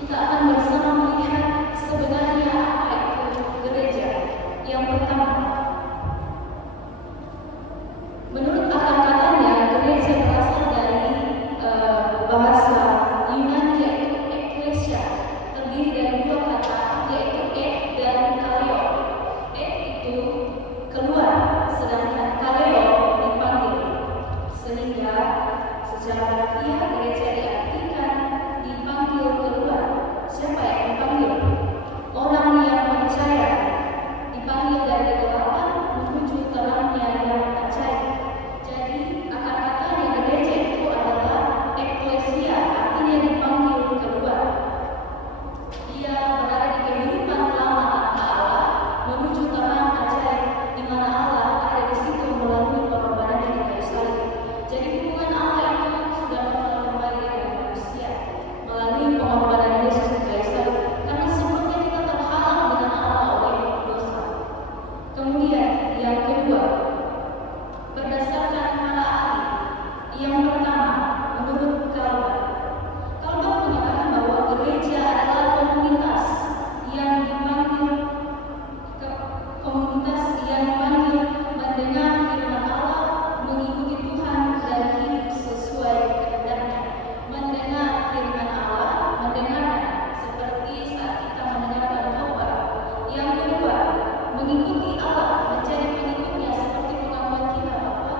kita akan bersama melihat sebenarnya apa itu gereja. Yang pertama, menurut akar katanya, gereja berasal dari bahasa Yunani yaitu eklesia, terdiri dari dua kata yaitu ek dan kaleo. Ek itu keluar, sedangkan kaleo dipanggil. Sehingga secara harfiah gereja diartikan dipanggil keluar. Siapa yang dipanggil? Orang yang percaya, dipanggil dari kegelapan menuju terangnya yang ajaib. Jadi akar katanya gereja itu adalah eklesia, artinya dipanggil keluar. Dia berada di kehidupan lama tanpa Allah menuju terang ajaib, di mana Allah ada di situ melalui pengorbanannya di kayu salib. Jadi hubungan Allah itu sudah mulai kembali dengan manusia melalui pengorbanan Yesus di kayu salib. Karena sebelumnya kita terhalang dengan Allah oleh dosa. Kemudian yang kedua, berdasarkan para ahli, yang pertama menurut Calvin menyatakan bahwa gereja adalah komunitas yang dipanggil mendengar firman Allah, mengikuti Tuhan dan hidup sesuai kehendaknya. Mendengar firman Allah, mendengarkan seperti saat kita mendengarkan khotbah. Yang kedua, mengikuti Allah, menjadi pengikutnya seperti pengakuan kita bahwa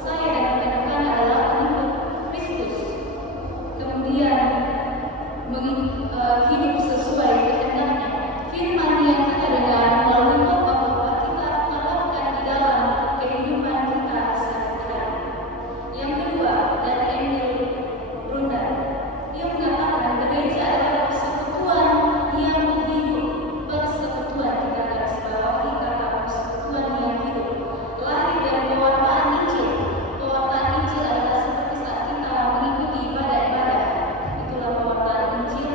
saya dan rekan-rekan adalah pengikut Kristus. Kemudian hidup sesuai kehendaknya. Firman yang kita dengar melalui khotbah kita terapkan di dalam kehidupan kita sehari-hari. Yang kedua, dari Emil Brunner, dia mengatakan gereja adalah persekutuan yang hidup. Persekutuan, kita garis bawahi kata persekutuan yang hidup, lahir dari pewartaan Injil. Pewartaan Injil adalah seperti saat kita mengikuti ibadah-ibadah, itulah pewartaan Injil,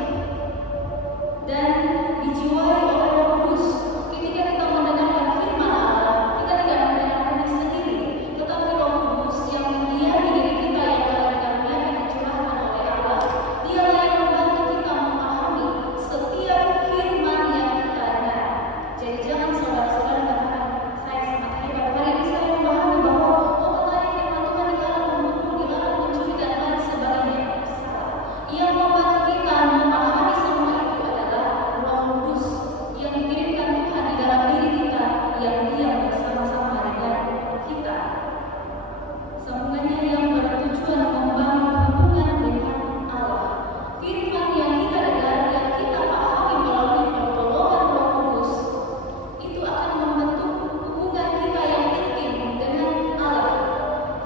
dan dijiwai oleh Roh Kudus. Ketika kita mendengarkan firman Allah, kita tidak mendengarkannya sendiri, tetapi Roh Kudus yang mendiami diri kita yang telah dikaruniakan dicurahkan oleh Allah, dialah yang membantu kita memahami setiap firman yang kita dengar. Jadi jangan saudara-saudara katakan, saya sangat hebat, hari ini saya memahami bahwa katanya firman Tuhan dilarang membunuh, dilarang mencuri dan lain sebagainya. Salah. Yang membantu kita memahami semua itu adalah Roh Kudus yang dikirimkan Tuhan di dalam diri kita, yang diam bersama-sama dengan kita. Sambungannya yang bertujuan membangun hubungan dengan Allah. Firman yang kita dengar, yang kita pahami melalui pertolongan Roh Kudus, itu akan membentuk hubungan kita yang intim dengan Allah.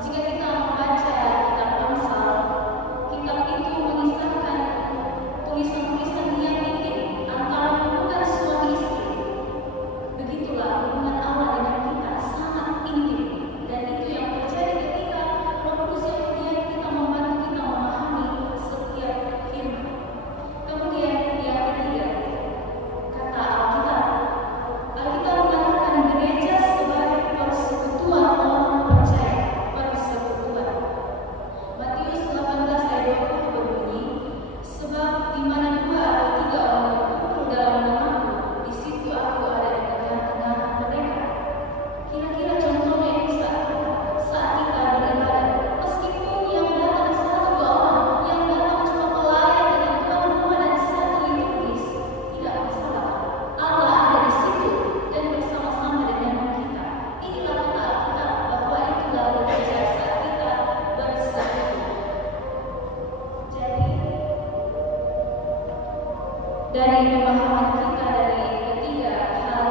Jika kita membaca kitab Amsal, kitab itu mengisahkan tulisan-tulisan yang intim antara hubungan suami istri. Begitulah hubungan Allah dengan kita, sangat intim. Dan itu yang terjadi ketika Roh Kudus yang mendiami kita membantu kita memahami setiap firman. Kemudian yang ketiga, kata Alkitab. Alkitab mengatakan gereja sebagai persekutuan orang percaya. Persekutuan. Matius 18 ayat 20 berbunyi, sebab di mana dua atau tiga orang berkumpul dalam namaku, di situ aku ada di tengah-tengah mereka. Kira-kira contohnya ini saat kita beribadah, meskipun yang datang satu dua orang, yang datang cuma pelayan dengan tuan rumah dan satu liturgis, tidak masalah. Allah ada di situ dan bersama-sama dengan kita. Inilah kata Alkitab bahwa itulah gereja saat kita bersatu. Jadi dari pemahaman kita dari ketiga hal,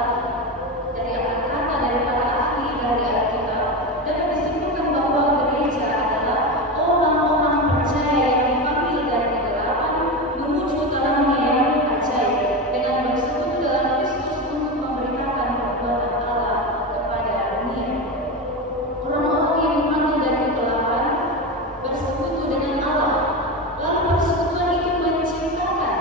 dari akar kata, dari para ahli, dari Alkitab, dapat disimpulkan bahwa gereja adalah orang-orang percaya yang dipanggil dari kegelapan menuju terangnya yang ajaib, dengan bersekutu dalam Kristus untuk memberitakan perbuatan Allah kepada dunia. Orang-orang yang dipanggil dari kegelapan bersekutu dengan Allah, lalu persekutuan itu menciptakan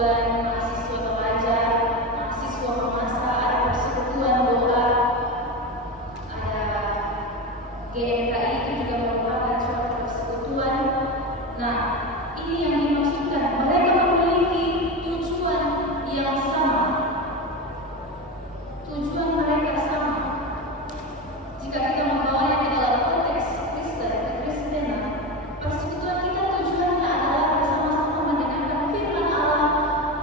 persekutuan mahasiswa pelajar, mahasiswa pemasa, ada persekutuan doa, ada GMKI itu juga merupakan suatu persekutuan. Nah, ini yang dimaksudkan, mereka memiliki tujuan yang sama. Tujuan mereka sama. Jika kita membawanya ke dalam konteks Kristen, kekristenan, persekutuan kita tujuannya adalah bersama-sama mendengarkan firman Allah,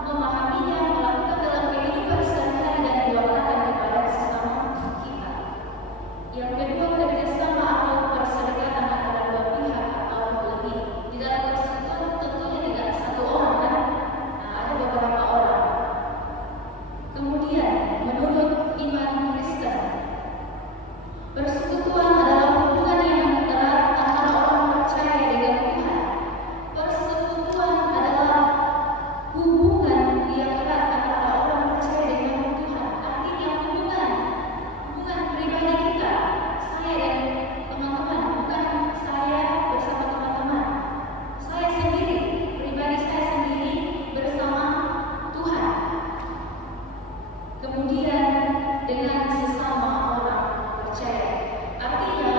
memahaminya, melakukan dalam kehidupan sehari-hari dan diwartakan kepada sesama kita. Yang kedua, kerjasama atau perserikatan antara dua pihak atau lebih. Di dalam persekutuan tentunya tidak satu orang kan? Nah, ada beberapa orang. Kemudian, menurut iman Kristen, persekutuan adalah hubungan yang erat antara orang percaya dengan Tuhan. Persekutuan adalah hubungan yang erat antara orang percaya dengan Tuhan. Artinya hubungan pribadi kita, saya dan teman-teman, bukan saya bersama teman-teman. Saya sendiri, pribadi saya sendiri bersama Tuhan. Kemudian dengan sesama orang percaya. Artinya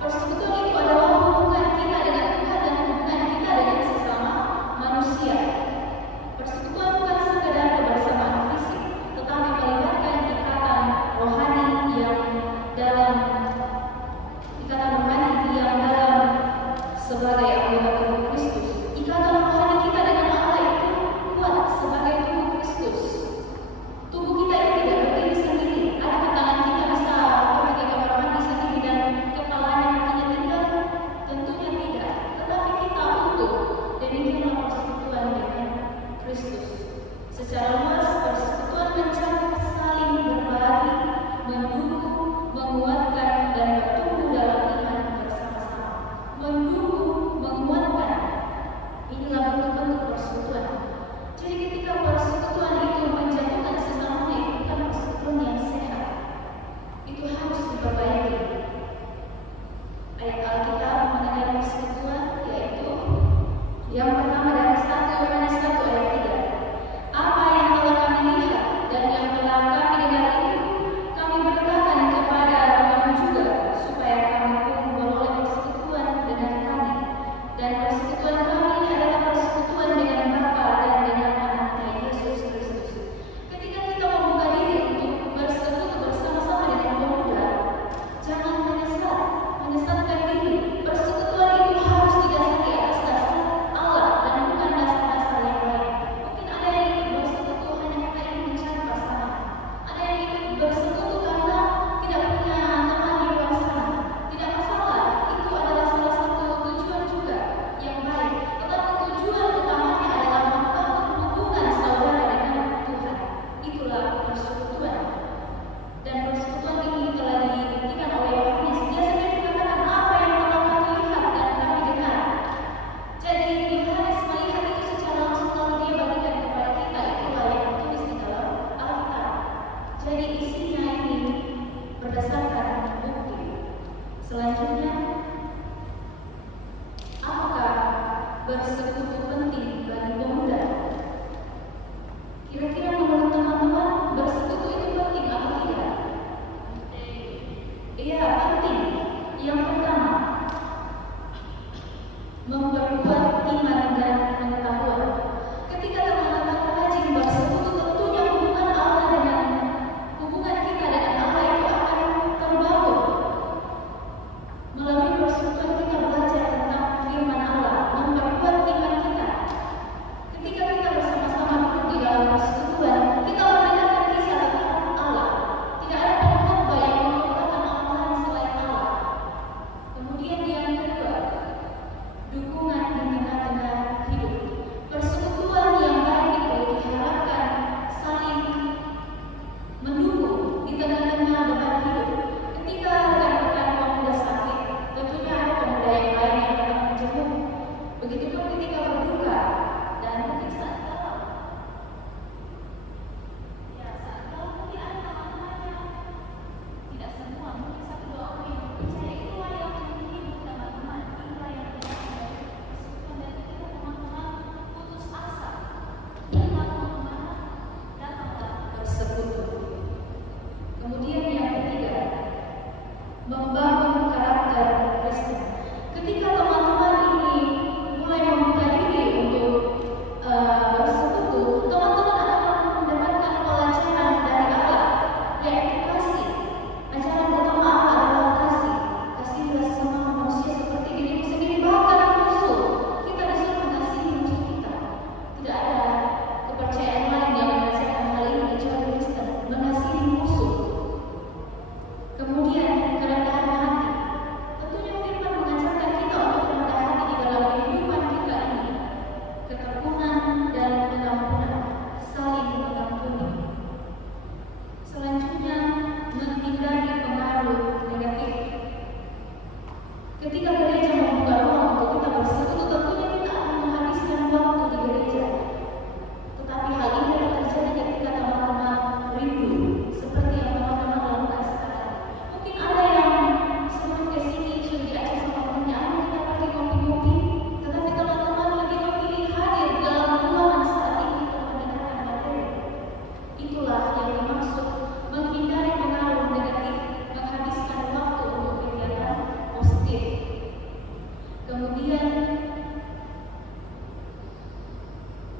persekutuan itu adalah hubungan kita dengan Tuhan dan hubungan kita dengan sesama manusia. Persekutuan bukan sekedar kebersamaan fisik, tetapi melibatkan ikatan rohani yang dalam sebagai anggota tubuh Kristus. Ikatan rohani kita dengan Allah itu kuat sebagai tubuh Kristus. Tubuh kita itu tidak berdiri sendiri. Adakah tangan kita bisa pergi ke kamar mandi sendiri dan kepalanya kakinya tinggal? Tentunya tidak. Tetapi kita utuh. Demikianlah persekutuan dengan Kristus. Secara luas, persekutuan mencakup saling berbagi, mendukung, menguatkan, dan bertumbuh dalam iman bersama-sama. Mendukung, menguatkan. Inilah bentuk-bentuk persekutuan. Jadi ketika persekutuan itu menjatuhkan sesamanya, itu bukan persekutuan yang sehat. Itu harus diperbaiki. Ayat Alkitab mengenai persekutuan yaitu yang pertama dari 1 Yohanes 1 ayat 3. Apa yang telah kami lihat dan yang telah kami dengar itu kami beritakan kepada kamu juga, supaya kamu pun beroleh persekutuan dengan kami. Dan persekutuan kami adalah persekutuan dengan Bapa dan dengan Anaknya Yesus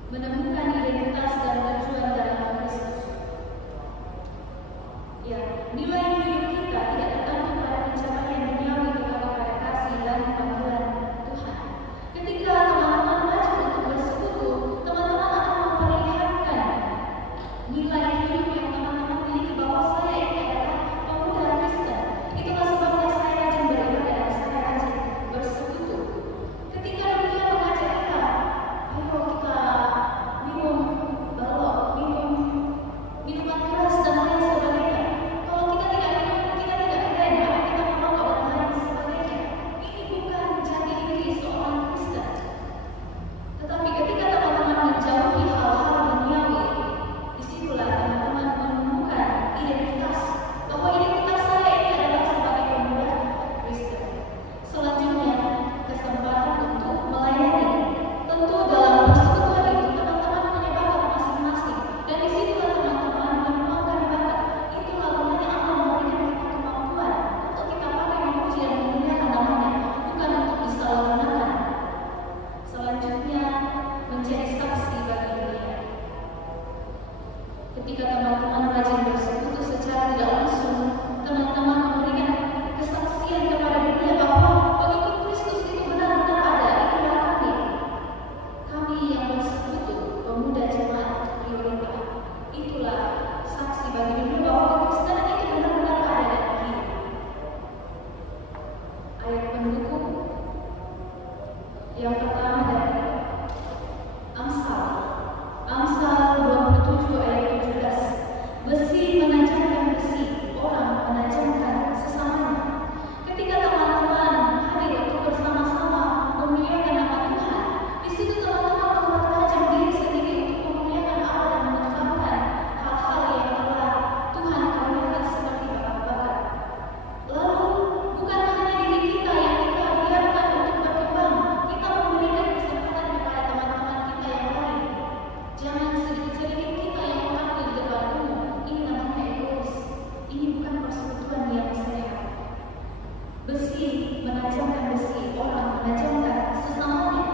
menemukan identitas dan tujuan dalam Kristus. Ya, nilai hidup kita tidak tergantung pada pencapaian duniawi tetapi pada kasih dan panggilan Tuhan. Ketika teman-teman rajin untuk bersekutu, teman-teman akan memperlihatkan nilai hidup yang teman-teman miliki bahwa saya ini adalah pemuda Kristen. Itulah sebabnya saya rajin beribadah dan saya rajin bersekutu. Ketika dunia mengajak kita, ayo kita minum balok, minum minuman keras dan lain sebagainya. Kalau kita tidak minum, kita tidak keren, ayo kita merokok dan lain sebagainya. Ini bukan jati diri seorang Kristen. Tetapi ketika teman-teman menjauhi hal-hal duniawi, disitulah teman-teman menemukan identitas, bahwa identitas saya ini adalah sebagai pemuda Kristen. Selanjutnya, kesempatan untuk melayani. Tentu dalam persekutuan itu teman-teman punya bakat masing-masing, dan disitulah teman-teman menemukan bakat. Itulah gunanya Allah memberikan kita kemampuan untuk kita pakai memuji dan memuliakan namanya, bukan untuk disalahgunakan. Selanjutnya, menjadi saksi bagi dunia. Ketika teman-teman rajin bersekutu secara tidak langsung, teman-teman memberikan kesaksian kepada dunia bahwa pengikut Kristus itu benar-benar ada. Itulah kami. Kami yang bersekutu, pemuda jemaat Priorita. Itulah saksi bagi dunia bahwa kekristenan itu benar-benar ada dan hidup. Ayat pendukung yang pertama dari Amsal 27 ayat 17. Besi menajamkan besi, orang menajamkan sesamanya. Ketika teman-teman hadir untuk bersama-sama memuliakan nama Tuhan, di situ teman-teman mempertajam diri sendiri untuk memuliakan Allah dan mengembangkan hal-hal yang telah Tuhan karuniakan seperti bakat-bakat. Lalu bukan hanya diri kita yang kita biarkan untuk berkembang, kita memberikan kesempatan kepada teman-teman kita yang lain. Jangan sedikit-sedikit kita yang mengaku di depan umum. Ini namanya egois. Ini bukan persekutuan yang sehat. Besi menajamkan besi, orang menajamkan sesamanya.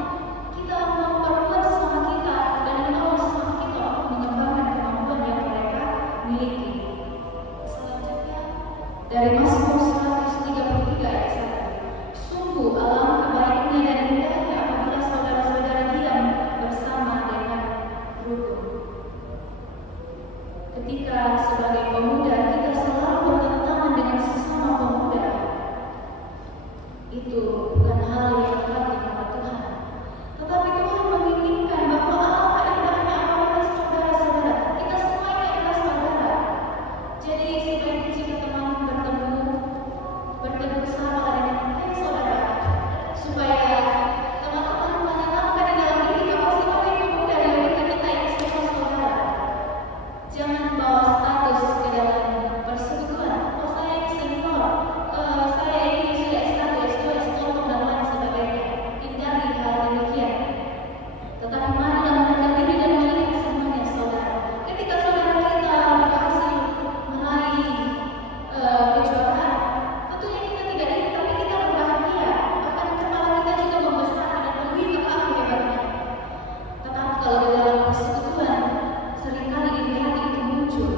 Kita memperkuat sesama kita dan menolong sesama kita untuk mengembangkan kemampuan yang mereka miliki. Selanjutnya dari Mazmur 133 ayat 1. Sungguh alangkah baiknya dan indahnya apabila saudara-saudara diam bersama dengan rukun. Ketika sebagai pemuda kita selalu bertentangan dengan sesama pemuda, itu bukan hal yang tepat di mata Tuhan. Tetapi Tuhan menginginkan bahwa alangkah indahnya apabila saudara-saudara kita semua ini adalah saudara. Jadi sebaiknya jika teman bertemu bersama dengan saudara, supaya teman-teman menanamkan di dalam diri bahwa sebagai pemuda Priorita kita ini semua saudara. Jangan bawa status ke dalam persekutuan. Oh, saya ini senior, saya ini sudah S1, S2, S1 dan lain sebagainya. Hindari hal demikian. Tetapi marilah merendah diri dan melihat semuanya saudara. Ketika saudara kita berhasil meraih kejuaraan, tentunya kita tidak iri, tapi kita berbahagia. Bahkan kepala kita juga membesarkan dan melihat betapa hebatnya. Tetapi kalau di dalam persekutuan, seringkali iri hati itu muncul.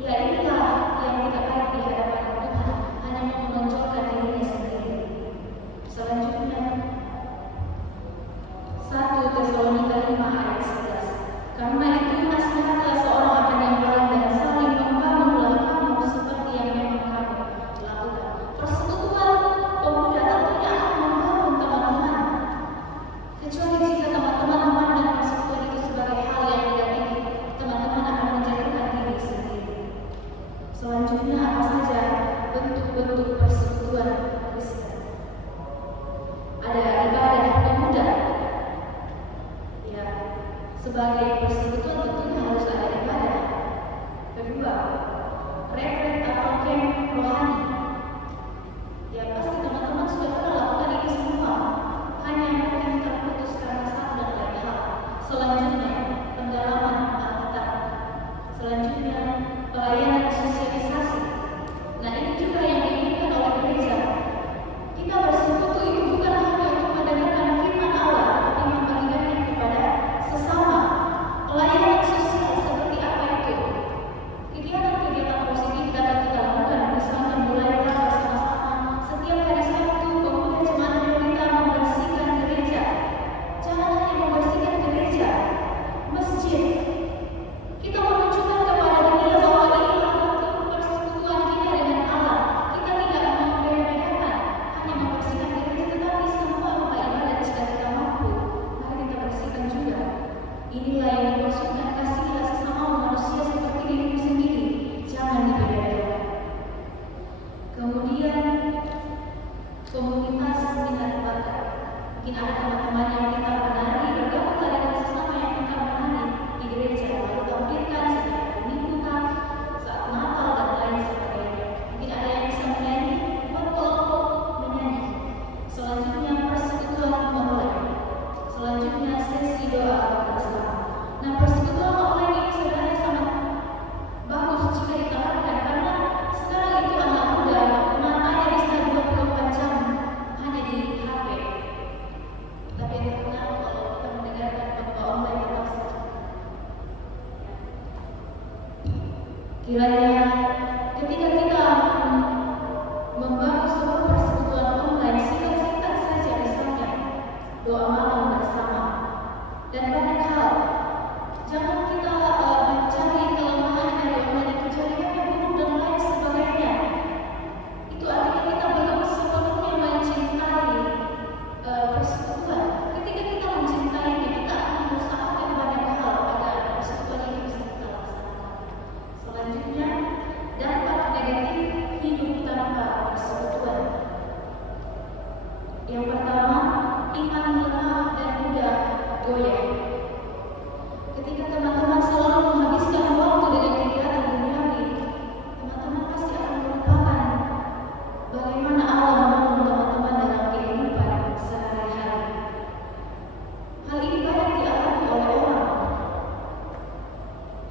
Ya, inilah yang tidak baik di hadapan Tuhan, hanya menonjolkan dirinya sendiri. Selanjutnya 1 Tesalonika 5 ayat 11. Karena itu nasihatlah seorang akan yang lain dan saling membangunlah kamu seperti yang memang kamu lakukan. Persekutuan pemuda tentunya akan membangun teman-teman. Kecuali jika teman-teman memandang persekutuan itu sebagai hal yang negatif, teman-teman akan menjatuhkan diri sendiri. Selanjutnya apa saja bentuk-bentuk persekutuan Kristen? Ada ibadah pemuda. Ya, sebagai persekutuan tentunya harus ada ibadah. Kedua, retret atau camp rohani. Ya, pasti teman-teman sudah pernah lakukan ini semua. Hanya mungkin terputus karena satu dan lain hal. Selanjutnya, pendalaman Alkitab. Selanjutnya, pelayanan sosialisasi. Nah, ini juga yang diinginkan oleh gereja. Kita bersekutu itu bukan hanya untuk mendengarkan firman Allah, tetapi memberikannya kepada sesama. Inilah yang dimaksudkan kasihilah sesama manusia seperti dirimu sendiri. Jangan dibeda-bedakan. Kemudian komunitas minat bakat. Mungkin ada teman-teman yang kita menari, bergabung dengan sesama yang kita menari di gereja, lalu tampilkan setiap minggu saat Natal dan lain sebagainya. Mungkin ada yang bisa menyanyi, buat kelompok menyanyi. Selanjutnya persekutuan online. Selanjutnya sesi doa bersama. Nah, persekutuan online ini sebenarnya sangat bagus jika diterapkan, karena sekarang itu anak muda matanya bisa 24 jam hanya di HP. Tapi yang terkenal kalau kita mendengarkan khotbah online terpaksa. Kiranya ketika kita membangun sebuah persekutuan online, singkat saja misalnya doa malam bersama dan banyak hal. Jangan kita mencari kelemahan dari online itu, jadikan buruk dan lain sebagainya. Itu artinya kita belum sepenuhnya mencintai persekutuan. Ketika kita mencintainya, kita akan mengusahakan banyak hal agar persekutuan ini bisa kita laksanakan. Selanjutnya, dampak negatif hidup tanpa persekutuan. Yang pertama, iman lemah dan mudah goyah. Ketika teman-teman selalu menghabiskan waktu dengan kegiatan duniawi, teman-teman pasti akan melupakan bagaimana Allah menolong teman-teman dalam kehidupan sehari-hari. Hal ini banyak dialami oleh orang.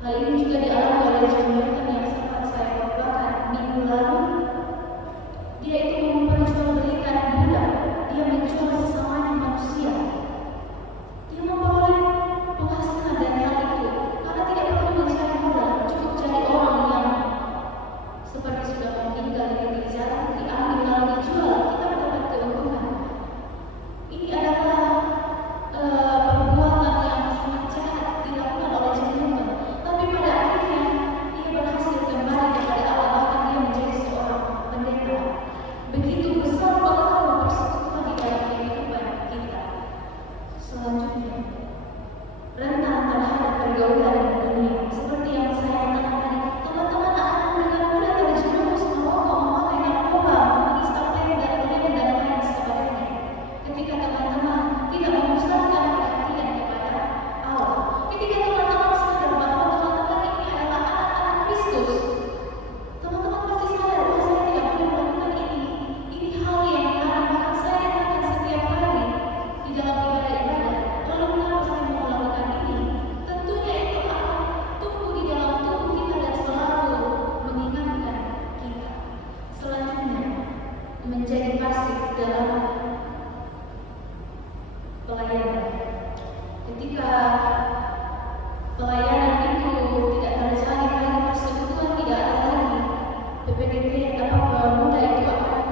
Hal ini juga dialami oleh John Newton yang sempat saya khotbahkan minggu lalu. Dia itu memperjualbelikan budak. Dia menjual sesamanya manusia. Dia memperoleh penghasilan dari hal itu karena tidak perlu mencari modal, cukup cari orang yang seperti sudah meninggal di pinggir jalan, diambil lalu dijual, kita mendapat keuntungan. Ini adalah perbuatan yang sangat jahat dilakukan oleh John Newton. Tapi pada akhirnya dia berhasil kembali kepada Allah, bahkan dia menjadi seorang pendeta. Begitu besar pengaruh persekutuan di dalam kehidupan kita. Selanjutnya, rentan terhadap pergaulan dunia. Seperti yang saya katakan tadi, teman-teman akan dengan mudah terjerumus merokok, memakai narkoba, menista dan lain sebagainya. Ketika teman-teman tidak memusatkan perhatian kepada Allah, ketika teman-teman sadar bahwa teman-teman ini adalah anak-anak Kristus, teman-teman pasti sadar bahwa saya tidak boleh melakukan ini. Ini hal yang dilarang, bahkan saya lakukan setiap hari di dalam ibadah-ibadah. Lalu kenapa saya mau melakukan ini? Tentunya itu akan tumbuh di dalam tubuh kita dan selalu mengingatkan kita. Selanjutnya, menjadi pasif dalam pelayanan. Ketika pelayanan itu tidak terjadi lagi, persekutuan tidak ada lagi, PPGP atau pemuda itu akan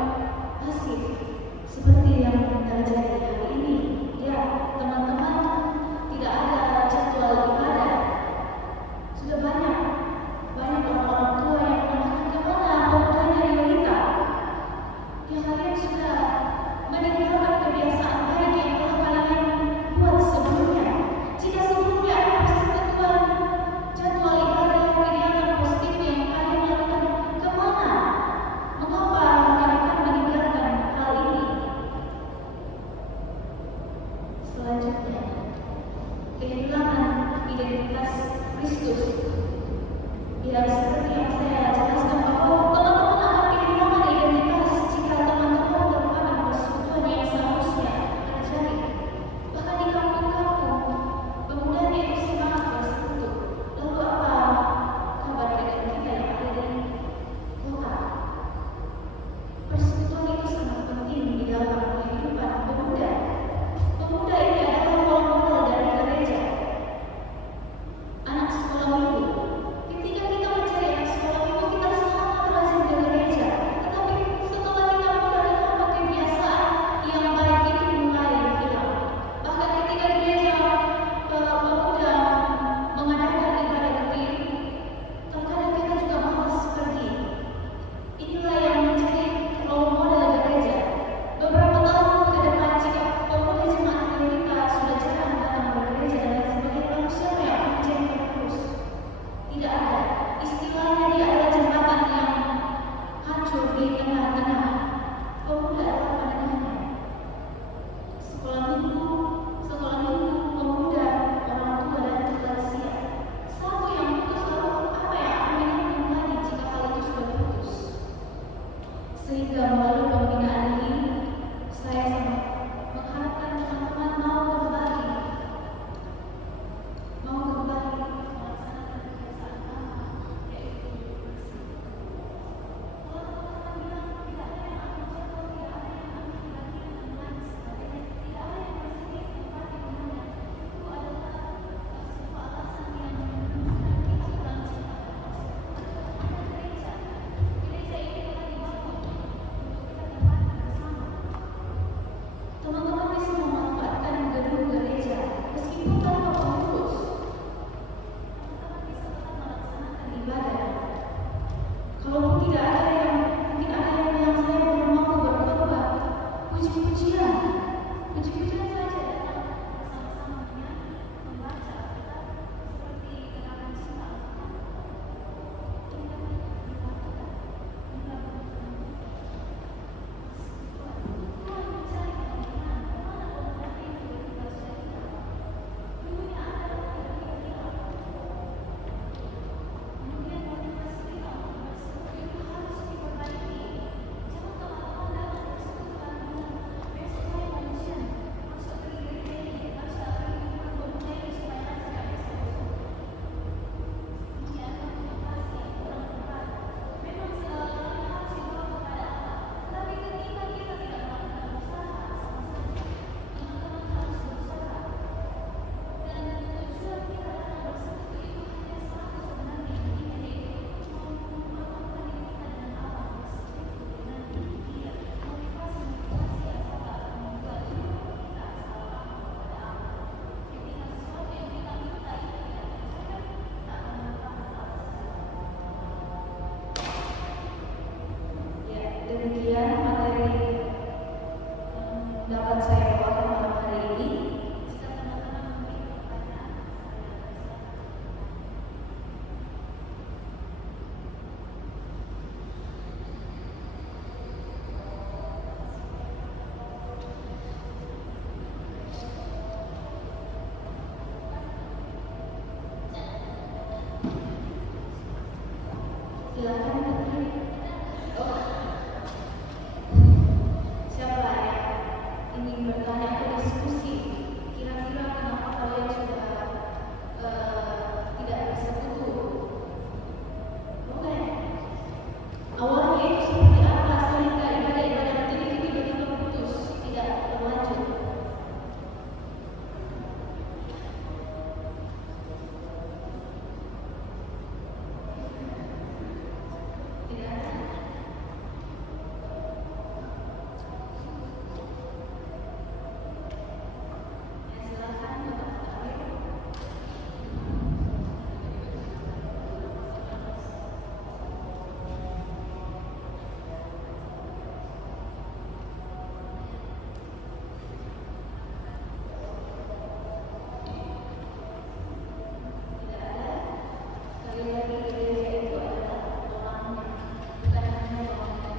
pasif seperti yang terjadi hari ini. Ya, teman-teman, tidak ada jadwal ibadah. Sudah banyak orang-orang tua yang mengatakan, kemana pemudanya Yolita? Ya, kalian sudah meninggalkan kebiasaan baik yang telah kalian buat sebelumnya. Jika sebelumnya ada persekutuan, jadwal ibadah, kegiatan positif yang kalian lakukan, kemana? Mengapa kalian meninggalkan hal ini? Selanjutnya, kehilangan identitas Kristus. Ya, seperti yang saya jelaskan bahwa teman-teman akan kehilangan identitas jika teman-teman merupakan persekutuan yang seharusnya terjadi. Bahkan di kampung-kampung, pemudanya itu semangat bersekutu. Lalu apa kabar dengan kita yang ada di kota? Persekutuan itu sangat penting di dalam kehidupan pemuda. Pemuda ini adalah role model dari gereja. Anak sekolah minggu, Silakan Putri. Oh, siapa yang ingin bertanya atau diskusi? Kira-kira kenapa kalian sudah tidak bersekutu? Boleh. Awalnya itu seperti apa? Sehingga ibadah-ibadah itu tiba-tiba putus, tidak berlanjut. Tidak ada. Ya, silakan Bapak Taufik. Tidak ada. Sekali lagi gereja itu adalah orangnya, bukan hanya orangnya.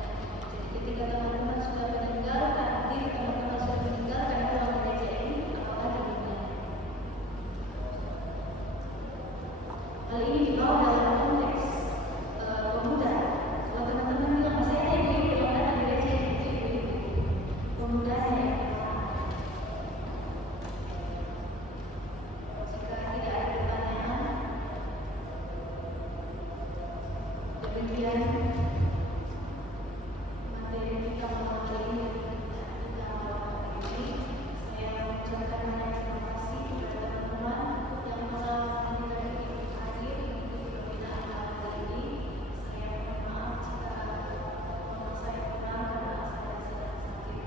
Jadi ketika teman-teman sudah meninggalkan diri, teman-teman sudah meninggalkan ruang gereja ini, apalagi gunanya? Hal ini dibawa dalam konteks pemuda. Kalau teman-teman bilang saya ibu-ibu yang datang ke gereja itu ibu-ibu, pemudanya yang jika tidak ada pertanyaan, demikian materi kita malam hari ini. Saya mengucapkan banyak terima kasih kepada teman-teman yang telah hadir di pembinaan malam hari ini. Saya mohon maaf jika ngomong saya kurang karena saya sedang sakit.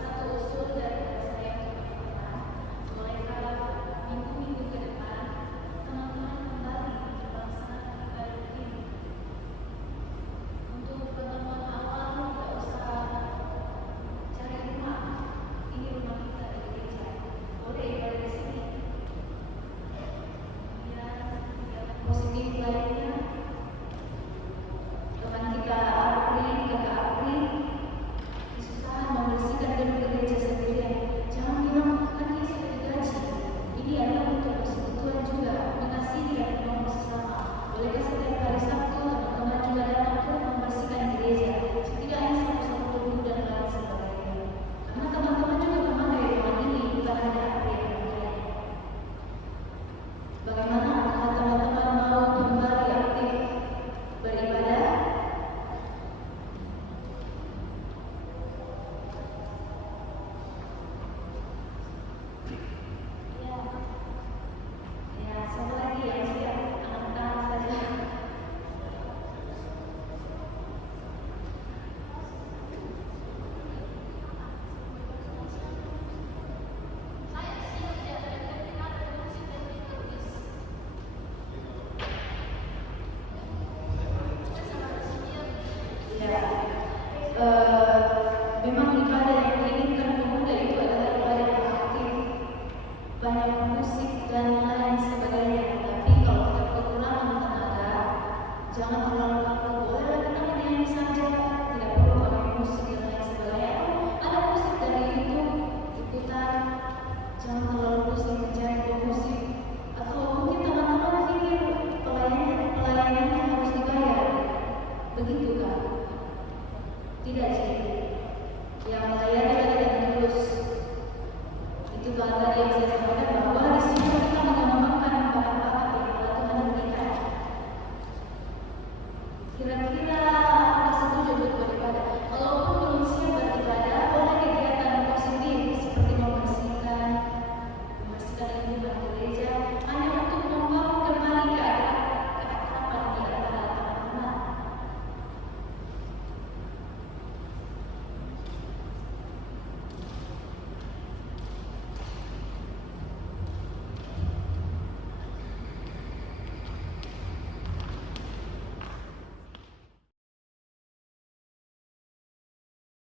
Satu usul dari saya untuk teman-teman, bolehkah minggu-minggu ke depan teman-teman kembali melaksanakan ibadah rutin? Untuk pertemuan awal tidak usah cari rumah. Ini rumah kita di gereja. Boleh ibadah di sini. Kemudian yang positif lainnya, teman kita April, kakak April, kesusahan membersihkan gedung gereja sendirian. Jangan bilang kan dia sudah digaji. Ini adalah untuk persekutuan juga, mengasihi dan menolong sesama. Bolehkah setiap hari Sabtu teman-teman juga datang untuk membersihkan gereja, setidaknya satu minggu dan lain sebagainya. Karena teman-teman juga memakai ruang ini, bukan hanya April yang memakai. Bagaimana